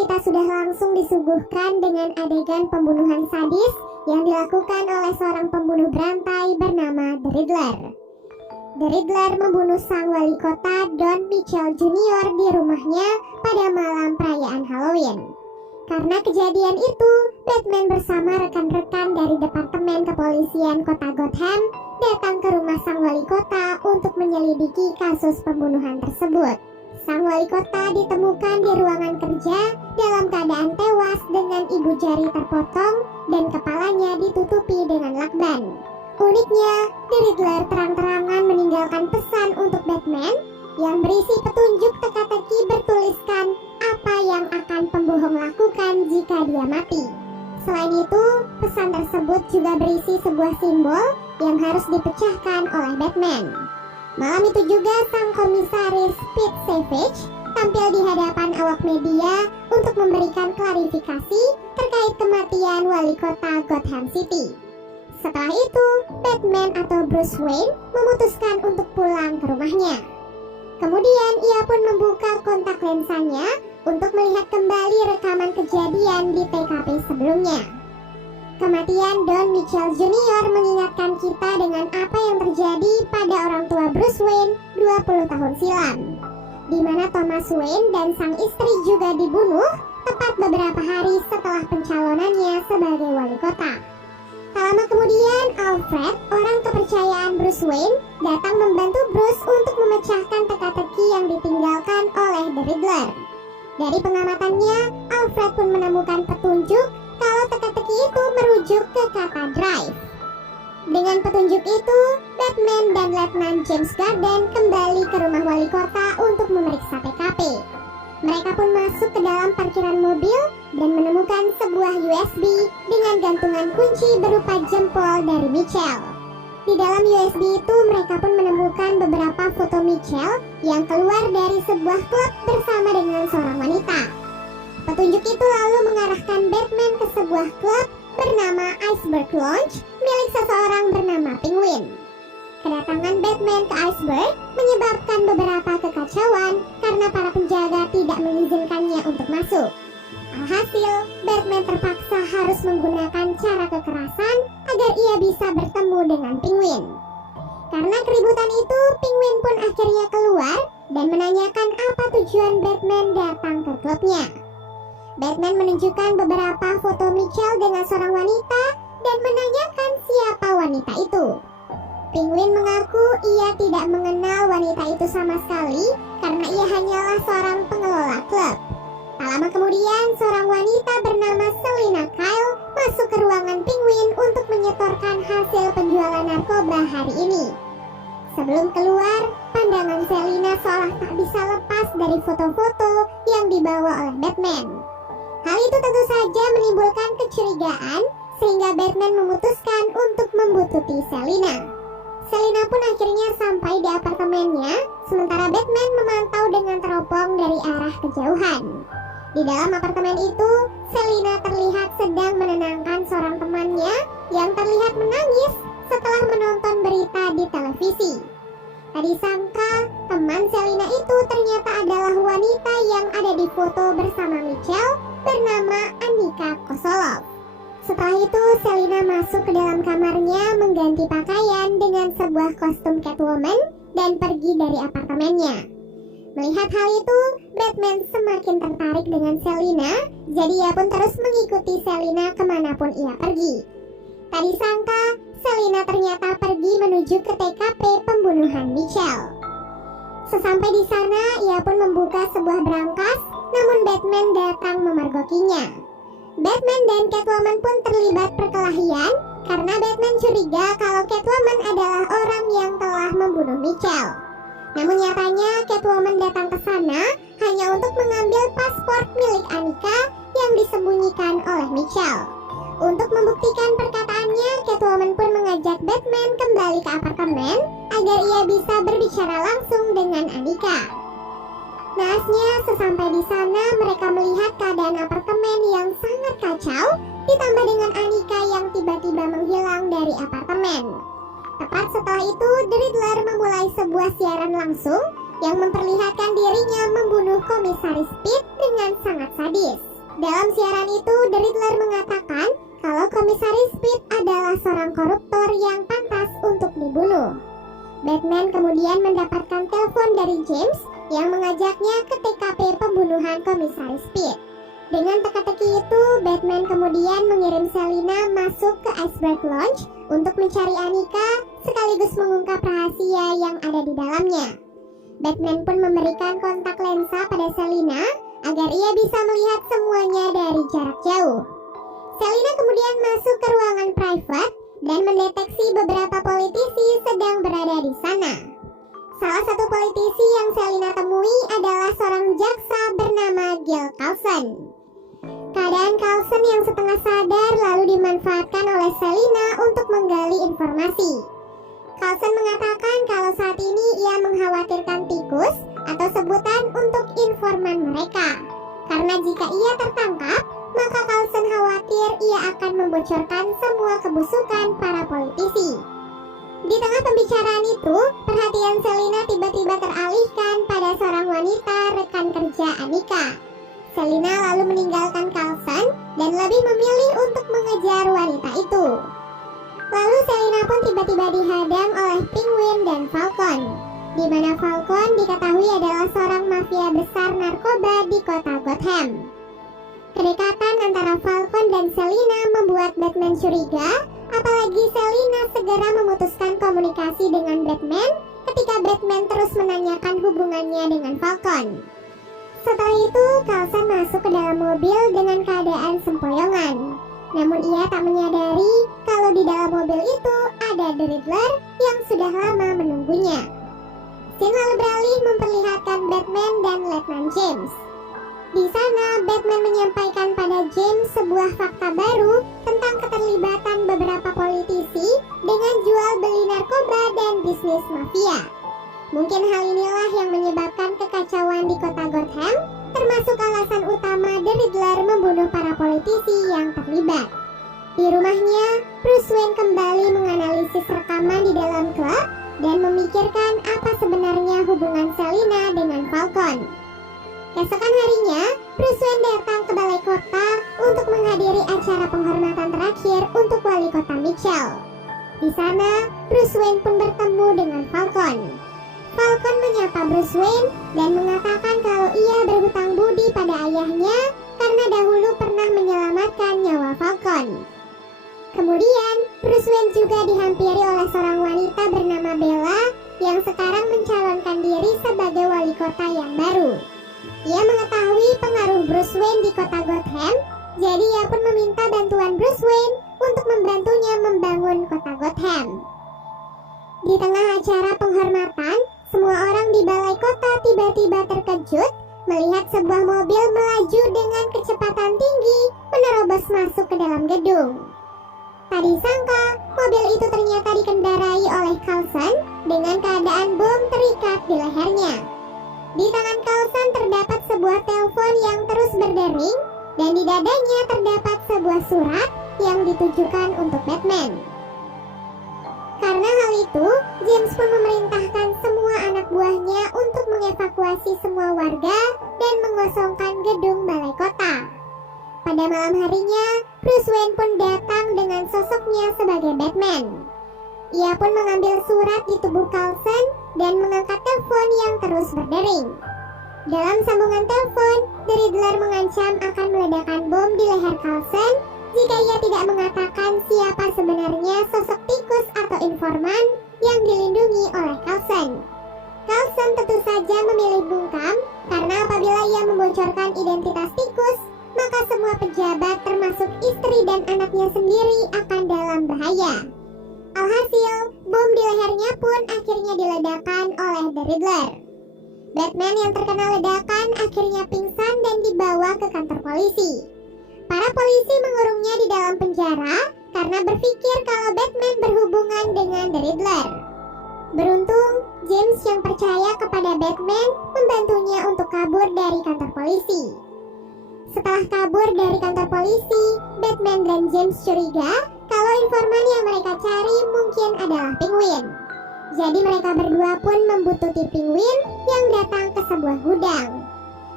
kita sudah langsung disuguhkan dengan adegan pembunuhan sadis yang dilakukan oleh seorang pembunuh berantai bernama The Riddler. The Riddler membunuh sang wali kota Don Mitchell Jr. di rumahnya pada malam perayaan Halloween. Karena kejadian itu, Batman bersama rekan-rekan dari Departemen Kepolisian Kota Gotham datang ke rumah sang wali kota untuk menyelidiki kasus pembunuhan tersebut. Sang wali kota ditemukan di ruangan kerja dalam keadaan tewas dengan ibu jari terpotong dan kepalanya ditutupi dengan lakban. Uniknya, The Riddler terang-terangan meninggalkan pesan untuk Batman yang berisi petunjuk teka-teki bertuliskan apa yang akan pembohong lakukan jika dia mati. Selain itu, pesan tersebut juga berisi sebuah simbol yang harus dipecahkan oleh Batman. Malam itu juga sang komisaris Pete Savage tampil di hadapan awak media untuk memberikan klarifikasi terkait kematian wali kota Gotham City. Setelah itu, Batman atau Bruce Wayne memutuskan untuk pulang ke rumahnya. Kemudian ia pun membuka kontak lensanya untuk melihat kembali rekaman kejadian di TKP sebelumnya. Kematian Don Mitchell Jr. mengingatkan kita dengan apa yang terjadi pada orang tua Bruce Wayne 20 tahun silam, di mana Thomas Wayne dan sang istri juga dibunuh tepat beberapa hari setelah pencalonannya sebagai wali kota. Tak lama kemudian, Alfred, orang kepercayaan Bruce Wayne, datang membantu Bruce untuk memecahkan teka-teki yang ditinggalkan oleh The Riddler. Dari pengamatannya, Alfred pun menemukan petunjuk kalau teka-teki itu merujuk ke kata drive. Dengan petunjuk itu, Batman dan Letnan James Garden kembali ke rumah wali kota untuk memeriksa TKP. Mereka pun masuk ke dalam parkiran mobil dan menemukan sebuah USB dengan gantungan kunci berupa jempol dari Mitchell. Di dalam USB itu mereka pun menemukan beberapa foto Mitchell yang keluar dari sebuah klub bersama dengan seorang wanita. Petunjuk itu lalu mengarahkan Batman ke sebuah klub bernama Iceberg Lounge milik seseorang bernama Penguin. Kedatangan Batman ke Iceberg menyebabkan beberapa kekacauan karena para penjaga tidak mengizinkannya untuk masuk. Alhasil, Batman terpaksa harus menggunakan cara kekerasan agar ia bisa bertemu dengan Penguin. Karena keributan itu, Penguin pun akhirnya keluar dan menanyakan apa tujuan Batman datang ke klubnya. Batman menunjukkan beberapa foto Mitchell dengan seorang wanita dan menanyakan siapa wanita itu. Penguin mengaku ia tidak mengenal wanita itu sama sekali karena ia hanyalah seorang pengelola klub. Tak lama kemudian, seorang wanita bernama Selina Kyle masuk ke ruangan Penguin untuk menyetorkan hasil penjualan narkoba hari ini. Sebelum keluar, pandangan Selina seolah tak bisa lepas dari foto-foto yang dibawa oleh Batman. Hal itu tentu saja menimbulkan kecurigaan sehingga Batman memutuskan untuk membuntuti Selina. Selina pun akhirnya sampai di apartemennya, sementara Batman memantau dengan teropong dari arah kejauhan. Di dalam apartemen itu, Selina terlihat sedang menenangkan seorang temannya yang terlihat menangis setelah menonton berita di televisi. Tak disangka, teman Selina itu ternyata adalah wanita yang ada di foto bersama Mitchell bernama Annika Kosolov. Setelah itu, Selina masuk ke dalam kamarnya mengganti pakaian dengan sebuah kostum Catwoman dan pergi dari apartemennya. Melihat hal itu, Batman semakin tertarik dengan Selina, jadi ia pun terus mengikuti Selina kemanapun ia pergi. Tak disangka, Selina ternyata pergi menuju ke TKP pembunuhan Mitchell. Sesampai di sana, ia pun membuka sebuah berangkas, namun Batman datang memergokinya. Batman dan Catwoman pun terlibat perkelahian karena Batman curiga kalau Catwoman adalah orang yang telah membunuh Mitchell. Namun nyatanya Catwoman datang ke sana hanya untuk mengambil paspor milik Annika yang disembunyikan oleh Mitchell. Untuk membuktikan perkataannya, Catwoman pun mengajak Batman kembali ke apartemen agar ia bisa berbicara langsung dengan Annika. Naasnya, sesampai di sana mereka melihat keadaan apartemen yang sangat kacau, ditambah dengan Annika yang tiba-tiba menghilang dari apartemen. Tepat setelah itu, The Riddler memulai sebuah siaran langsung yang memperlihatkan dirinya membunuh komisaris Pete dengan sangat sadis. Dalam siaran itu, The Riddler mengatakan kalau Komisaris Speed adalah seorang koruptor yang pantas untuk dibunuh. Batman kemudian mendapatkan telepon dari James yang mengajaknya ke TKP pembunuhan Komisaris Speed. Dengan teka-teki itu, Batman kemudian mengirim Selina masuk ke Iceberg Lounge untuk mencari Annika sekaligus mengungkap rahasia yang ada di dalamnya. Batman pun memberikan kontak lensa pada Selina agar ia bisa melihat semuanya dari jarak jauh. Selina kemudian masuk ke ruangan private dan mendeteksi beberapa politisi sedang berada di sana. Salah satu politisi yang Selina temui adalah seorang jaksa bernama Gil Coulson. Keadaan Coulson yang setengah sadar lalu dimanfaatkan oleh Selina untuk menggali informasi. Coulson mengatakan kalau saat ini ia mengkhawatirkan tikus atau sebutan untuk informan mereka. Karena jika ia tertangkap, maka Coulson khawatir ia akan membocorkan semua kebusukan para politisi. Di tengah pembicaraan itu, perhatian Selina tiba-tiba teralihkan pada seorang wanita rekan kerja Annika. Selina lalu meninggalkan Coulson dan lebih memilih untuk mengejar wanita itu. Lalu Selina pun tiba-tiba dihadang oleh Penguin dan Falcon, di mana Falcon diketahui adalah seorang mafia besar narkoba di kota Gotham. Kedekatan antara Falcon dan Selina membuat Batman curiga, apalagi Selina segera memutuskan komunikasi dengan Batman ketika Batman terus menanyakan hubungannya dengan Falcon. Setelah itu, Coulson masuk ke dalam mobil dengan keadaan sempoyongan. Namun ia tak menyadari kalau di dalam mobil itu ada The Riddler yang sudah lama menunggunya. Scene lalu beralih memperlihatkan Batman dan Letnan James. Di sana, Batman menyampaikan pada James sebuah fakta baru tentang keterlibatan beberapa politisi dengan jual beli narkoba dan bisnis mafia. Mungkin hal inilah yang menyebabkan kekacauan di kota Gotham, termasuk alasan utama The Riddler membunuh para politisi yang terlibat. Di rumahnya, Bruce Wayne kembali menganalisis rekaman di dalam klub dan memikirkan apa sebenarnya hubungan Selina dengan Falcon. Keesokan harinya, Bruce Wayne datang ke balai kota untuk menghadiri acara penghormatan terakhir untuk wali kota Mitchell. Di sana, Bruce Wayne pun bertemu dengan Falcon. Falcon menyapa Bruce Wayne dan mengatakan kalau ia berhutang budi pada ayahnya karena dahulu pernah menyelamatkan nyawa Falcon. Kemudian, Bruce Wayne juga dihampiri oleh seorang wanita bernama Bella yang sekarang mencalonkan diri sebagai wali kota yang baru. Ia mengetahui pengaruh Bruce Wayne di kota Gotham, jadi ia pun meminta bantuan Bruce Wayne untuk membantunya membangun kota Gotham. Di tengah acara penghormatan, semua orang di balai kota tiba-tiba terkejut melihat sebuah mobil melaju dengan kecepatan tinggi menerobos masuk ke dalam gedung. Tak disangka, mobil itu ternyata dikendarai oleh Coulson dengan keadaan bom terikat di lehernya. Di tangan Coulson terdapat sebuah telepon yang terus berdering dan di dadanya terdapat sebuah surat yang ditujukan untuk Batman. Karena hal itu, James pun memerintahkan semua anak buahnya untuk mengevakuasi semua warga dan mengosongkan gedung balai kota. Pada malam harinya, Bruce Wayne pun datang dengan sosoknya sebagai Batman. Ia pun mengambil surat di tubuh Coulson dan mengangkat telepon yang terus berdering. Dalam sambungan telepon, The Riddler mengancam akan meledakkan bom di leher Coulson jika ia tidak mengatakan siapa sebenarnya sosok tikus atau informan yang dilindungi oleh Coulson. Coulson tentu saja memilih bungkam karena apabila ia membocorkan identitas tikus, maka semua pejabat termasuk istri dan anaknya sendiri akan dalam bahaya. Alhasil, bom di lehernya pun akhirnya diledakkan oleh The Riddler. Batman yang terkena ledakan akhirnya pingsan dan dibawa ke kantor polisi. Para polisi mengurungnya di dalam penjara karena berpikir kalau Batman berhubungan dengan The Riddler. Beruntung, James yang percaya kepada Batman membantunya untuk kabur dari kantor polisi. Setelah kabur dari kantor polisi, Batman dan James curiga kalau informan yang mereka cari mungkin adalah Penguin. Jadi mereka berdua pun membuntuti Penguin yang datang ke sebuah gudang.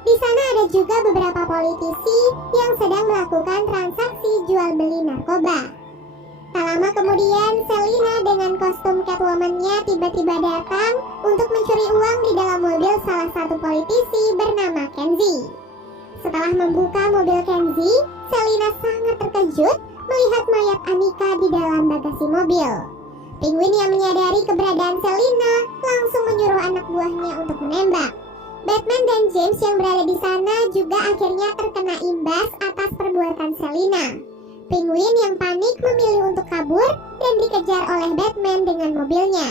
Di sana ada juga beberapa politisi yang sedang melakukan transaksi jual beli narkoba. Tak lama kemudian, Selina dengan kostum Catwoman-nya tiba-tiba datang untuk mencuri uang di dalam mobil salah satu politisi bernama Kenzie. Setelah membuka mobil Kenzie, Selina sangat terkejut melihat mayat Anika di dalam bagasi mobil. Penguin yang menyadari keberadaan Selina langsung menyuruh anak buahnya untuk menembak. Batman dan James yang berada di sana juga akhirnya terkena imbas atas perbuatan Selina. Penguin yang panik memilih untuk kabur dan dikejar oleh Batman dengan mobilnya.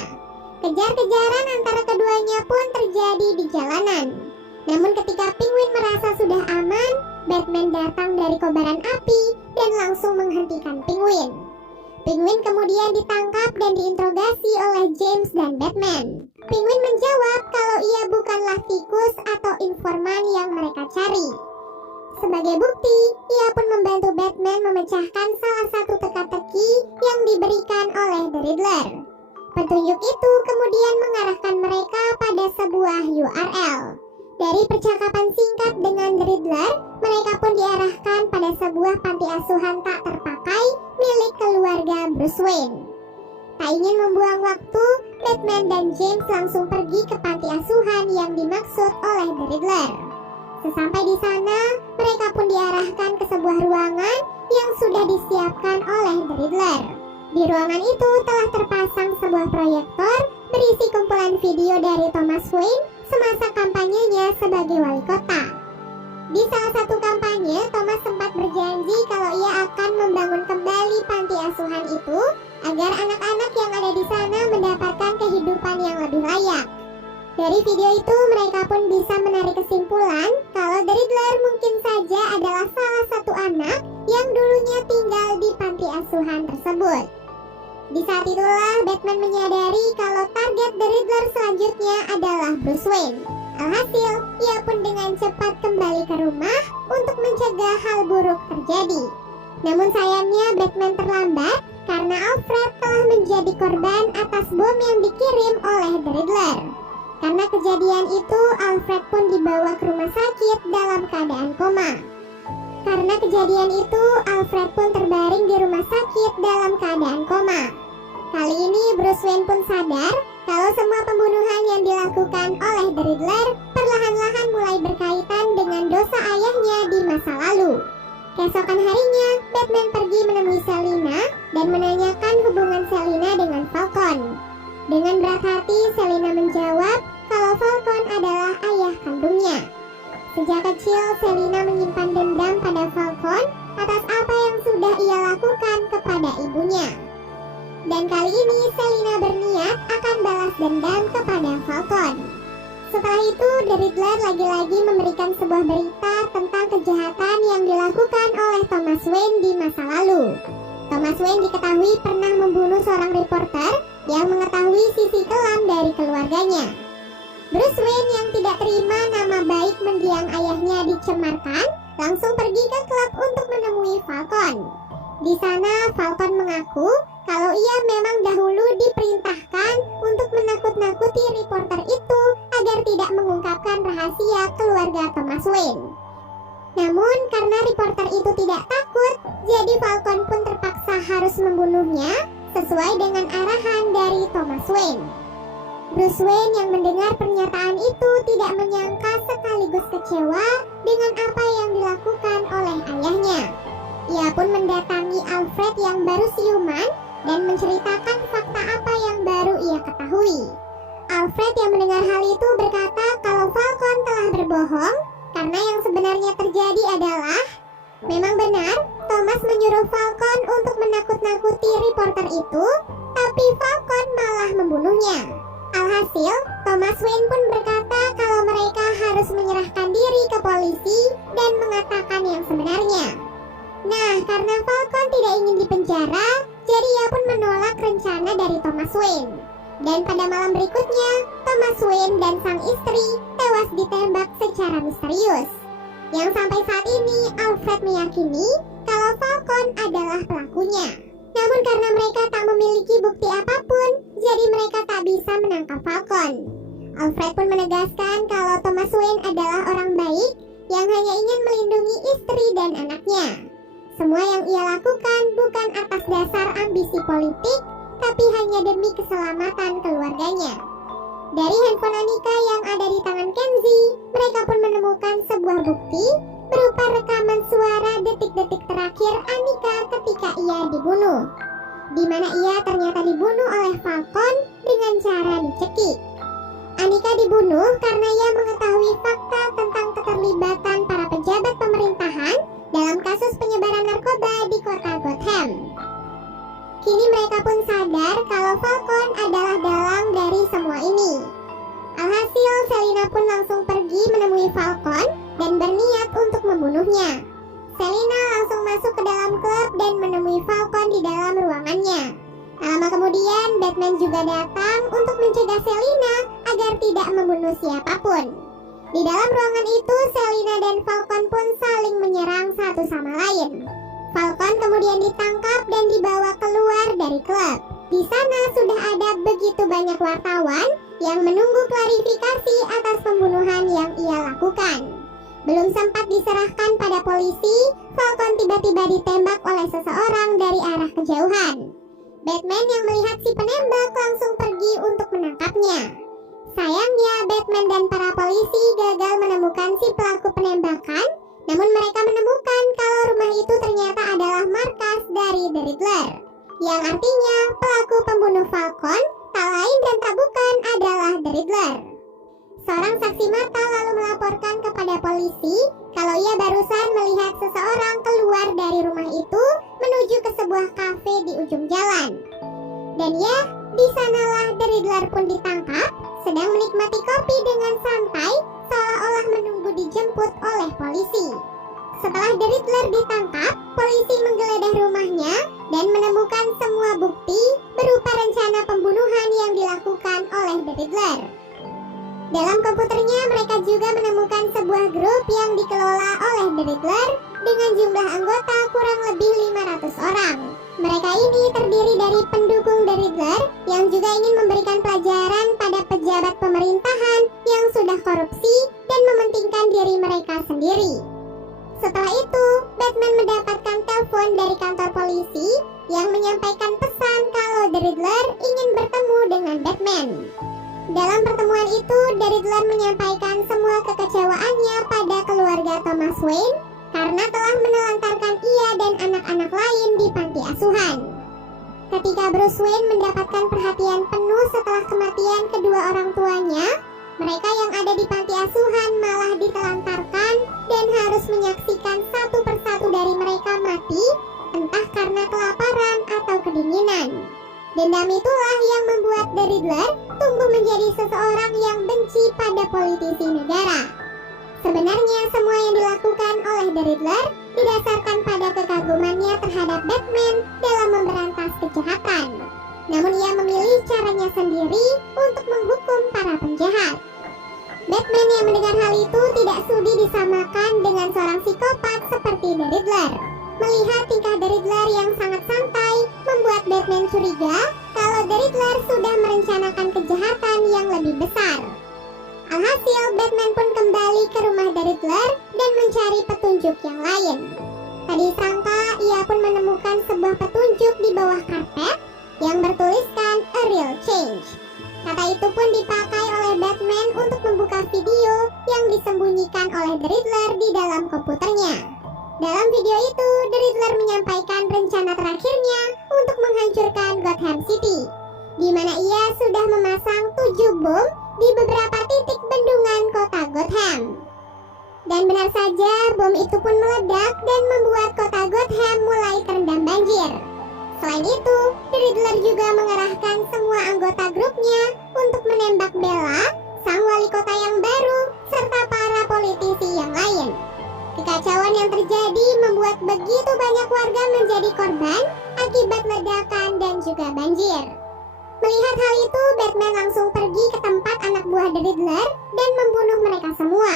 Kejar-kejaran antara keduanya pun terjadi di jalanan. Namun ketika Penguin merasa sudah aman, Batman datang dari kobaran api dan langsung menghentikan Penguin. Penguin kemudian ditangkap dan diinterogasi oleh James dan Batman. Penguin menjawab kalau ia bukanlah tikus atau informan yang mereka cari. Sebagai bukti, ia pun membantu Batman memecahkan salah satu teka-teki yang diberikan oleh The Riddler. Petunjuk itu kemudian mengarahkan mereka pada sebuah URL. Dari percakapan singkat dengan The Riddler, mereka pun diarahkan pada sebuah panti asuhan tak terpakai milik keluarga Bruce Wayne. Tak ingin membuang waktu, Batman dan James langsung pergi ke panti asuhan yang dimaksud oleh The Riddler. Sesampai di sana, mereka pun diarahkan ke sebuah ruangan yang sudah disiapkan oleh The Riddler. Di ruangan itu telah terpasang sebuah proyektor berisi kumpulan video dari Thomas Wayne semasa kampanyenya sebagai wali kota. Di salah satu kampanye, Thomas sempat berjanji kalau ia akan membangun kembali panti asuhan itu agar anak-anak yang ada di sana mendapatkan kehidupan yang lebih layak. Dari video itu, mereka pun bisa menarik kesimpulan kalau The Riddler mungkin saja adalah salah satu anak yang dulunya tinggal di panti asuhan tersebut. Di saat itulah Batman menyadari kalau target The Riddler selanjutnya adalah Bruce Wayne. Alhasil, ia pun dengan cepat kembali ke rumah untuk mencegah hal buruk terjadi. Namun sayangnya Batman terlambat karena Alfred telah menjadi korban atas bom yang dikirim oleh The Riddler. Karena kejadian itu, Alfred pun dibawa ke rumah sakit dalam keadaan koma. Karena kejadian itu, Alfred pun terbaring di rumah sakit dalam keadaan koma. Kali ini Bruce Wayne pun sadar kalau semua pembunuhan yang dilakukan oleh The Riddler perlahan-lahan mulai berkaitan dengan dosa ayahnya di masa lalu. Keesokan harinya, Batman pergi menemui Selina dan menanyakan hubungan Selina dengan Falcon. Dengan berat hati, Selina menjawab kalau Falcon adalah ayah kandungnya. Sejak kecil, Selina menyimpan dendam pada Falcon atas apa yang sudah ia lakukan kepada ibunya. Dan kali ini Selina berniat akan balas dendam kepada Falcon. Setelah itu, The Riddler lagi-lagi memberikan sebuah berita tentang kejahatan yang dilakukan oleh Thomas Wayne di masa lalu. Thomas Wayne diketahui pernah membunuh seorang reporter yang mengetahui sisi kelam dari keluarganya. Bruce Wayne yang tidak terima nama baik mendiang ayahnya dicemarkan, langsung pergi ke klub untuk menemui Falcon. Di sana, Falcon mengaku kalau ia memang dahulu diperintahkan untuk menakut-nakuti reporter itu agar tidak mengungkapkan rahasia keluarga Thomas Wayne. Namun karena reporter itu tidak takut, jadi Falcon pun terpaksa harus membunuhnya sesuai dengan arahan dari Thomas Wayne. Bruce Wayne yang mendengar pernyataan itu tidak menyangka sekaligus kecewa dengan apa yang dilakukan oleh ayahnya. Ia pun mendatangi Alfred yang baru siuman dan menceritakan fakta apa yang baru ia ketahui. Alfred yang mendengar hal itu berkata kalau Falcon telah berbohong karena yang sebenarnya terjadi adalah memang benar Thomas menyuruh Falcon untuk menakut-nakuti reporter itu, tapi Falcon malah membunuhnya. Alhasil, Thomas Wayne pun berkata kalau mereka harus menyerahkan diri ke polisi dan mengatakan yang sebenarnya. Nah, karena Falcon tidak ingin dipenjara, jadi ia pun menolak rencana dari Thomas Wayne. Dan pada malam berikutnya, Thomas Wayne dan sang istri tewas ditembak secara misterius. Yang sampai saat ini, Alfred meyakini kalau Falcon adalah pelakunya. Namun karena mereka tak memiliki bukti apapun, jadi mereka tak bisa menangkap Falcon. Alfred pun menegaskan kalau Thomas Wayne adalah orang baik anaknya. Semua yang ia lakukan bukan atas dasar ambisi politik, tapi hanya demi keselamatan keluarganya. Dari handphone Anika yang ada di tangan Kenzi, mereka pun menemukan sebuah bukti berupa rekaman suara detik-detik terakhir Anika ketika ia dibunuh, di mana ia ternyata dibunuh oleh Falcon dengan cara dicekik. Anika dibunuh karena ia mengetahui fakta tentang keterlibatan para pejabat pemerintahan dalam kasus penyebaran narkoba di kota Gotham. Kini mereka pun sadar kalau Falcon adalah dalang dari semua ini. Alhasil, Selina pun langsung pergi menemui Falcon dan berniat untuk membunuhnya. Selina langsung masuk ke dalam klub dan menemui Falcon di dalam ruangannya. Tak lama kemudian, Batman juga datang untuk mencegah Selina agar tidak membunuh siapapun. Di dalam ruangan itu, Selina dan Falcon pun saling menyerang satu sama lain. Falcon kemudian ditangkap dan dibawa keluar dari klub. Di sana sudah ada begitu banyak wartawan yang menunggu klarifikasi atas pembunuhan yang ia lakukan. Belum sempat diserahkan pada polisi, Falcon tiba-tiba ditembak oleh seseorang dari arah kejauhan. Batman yang melihat si penembak langsung pergi untuk menangkapnya. Sayangnya, Batman dan para polisi gagal menemukan si pelaku penembakan, namun mereka menemukan kalau rumah itu ternyata adalah markas dari The Riddler, yang artinya pelaku pembunuh Falcon tak lain dan tak bukan adalah The Riddler. Seorang saksi mata lalu melaporkan kepada polisi kalau ia barusan melihat seseorang keluar dari rumah itu menuju ke sebuah kafe di ujung jalan. Dan ya, di sanalah The Riddler pun ditangkap, sedang menikmati kopi dengan santai seolah-olah menunggu dijemput oleh polisi. Setelah The Riddler ditangkap, polisi menggeledah rumahnya dan menemukan semua bukti berupa rencana pembunuhan yang dilakukan oleh The Riddler. Dalam komputernya mereka juga menemukan sebuah grup yang dikelola oleh The Riddler dengan jumlah anggota kurang lebih 500 orang. Mereka ini terdiri dari pendukung The Riddler yang juga ingin memberikan pelajaran pada pejabat pemerintahan yang sudah korupsi dan mementingkan diri mereka sendiri. Setelah itu, Batman mendapatkan telepon dari kantor polisi yang menyampaikan pesan kalau The Riddler ingin bertemu dengan Batman. Dalam pertemuan itu, The Riddler menyampaikan semua kekecewaannya pada keluarga Thomas Wayne karena telah menelantarkan ia dan anak-anak lain di panti asuhan. Ketika Bruce Wayne mendapatkan perhatian penuh setelah kematian kedua orang tuanya, mereka yang ada di panti asuhan malah ditelantarkan dan harus menyaksikan satu persatu dari mereka mati, entah karena kelaparan atau kedinginan. Dendam itulah yang membuat The Riddler tumbuh menjadi seseorang yang benci pada politisi negara. Sebenarnya semua yang dilakukan oleh The Riddler didasarkan pada kekagumannya terhadap Batman dalam memberantas kejahatan. Namun ia memilih caranya sendiri untuk menghukum para penjahat. Batman yang mendengar hal itu tidak sudi disamakan dengan seorang psikopat seperti The Riddler. Melihat tingkah The Riddler yang sangat santai membuat Batman curiga kalau The Riddler sudah merencanakan kejahatan yang lebih besar. Alhasil, Batman pun kembali ke rumah The Riddler dan mencari petunjuk yang lain. Tadi sangka ia pun menemukan sebuah petunjuk di bawah karpet yang bertuliskan "A Real Change". Kata itu pun dipakai oleh Batman untuk membuka video yang disembunyikan oleh The Riddler di dalam komputernya. Dalam video itu, The Riddler menyampaikan rencana terakhirnya untuk menghancurkan Gotham City, di mana ia sudah memasang 7 bom di beberapa titik bendungan kota Gotham. Dan benar saja, bom itu pun meledak dan membuat kota Gotham mulai terendam banjir. Selain itu, The Riddler juga mengerahkan semua anggota grupnya untuk menembak Bella, sang wali kota yang baru, serta para politisi yang lain. Kekacauan yang terjadi membuat begitu banyak warga menjadi korban akibat ledakan dan juga banjir. Melihat hal itu, Batman langsung pergi ke tempat anak buah The Riddler dan membunuh mereka semua.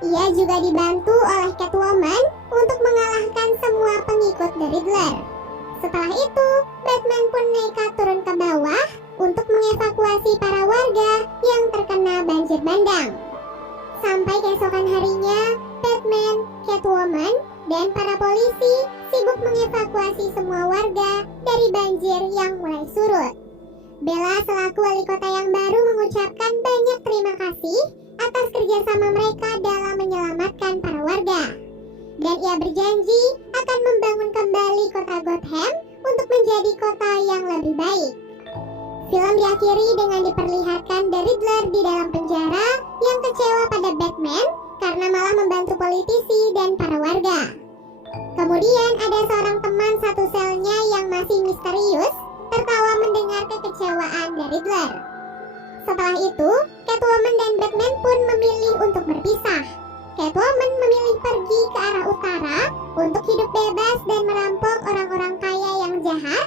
Ia juga dibantu oleh Catwoman untuk mengalahkan semua pengikut The Riddler. Setelah itu, Batman pun nekat turun ke bawah untuk mengevakuasi para warga yang terkena banjir bandang. Sampai keesokan harinya, Batman, Catwoman, dan para polisi sibuk mengevakuasi semua warga dari banjir yang mulai surut. Bella selaku wali kota yang baru mengucapkan banyak terima kasih atas kerjasama mereka dalam menyelamatkan para warga. Dan ia berjanji akan membangun kembali kota Gotham untuk menjadi kota yang lebih baik. Film diakhiri dengan diperlihatkan The Riddler di dalam penjara yang kecewa pada Batman karena malah membantu politisi dan para warga. Kemudian ada seorang teman satu selnya yang masih misterius tertawa mendengar kekecewaan The Riddler. Setelah itu, Catwoman dan Batman pun memilih untuk berpisah. Catwoman memilih pergi ke arah utara untuk hidup bebas dan merampok orang-orang kaya yang jahat.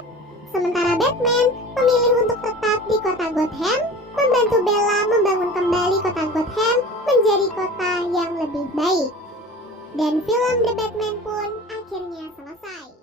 Sementara Batman memilih untuk tetap di kota Gotham, membantu Bella membangun kembali kota Gotham menjadi kota yang lebih baik. Dan film The Batman pun akhirnya selesai.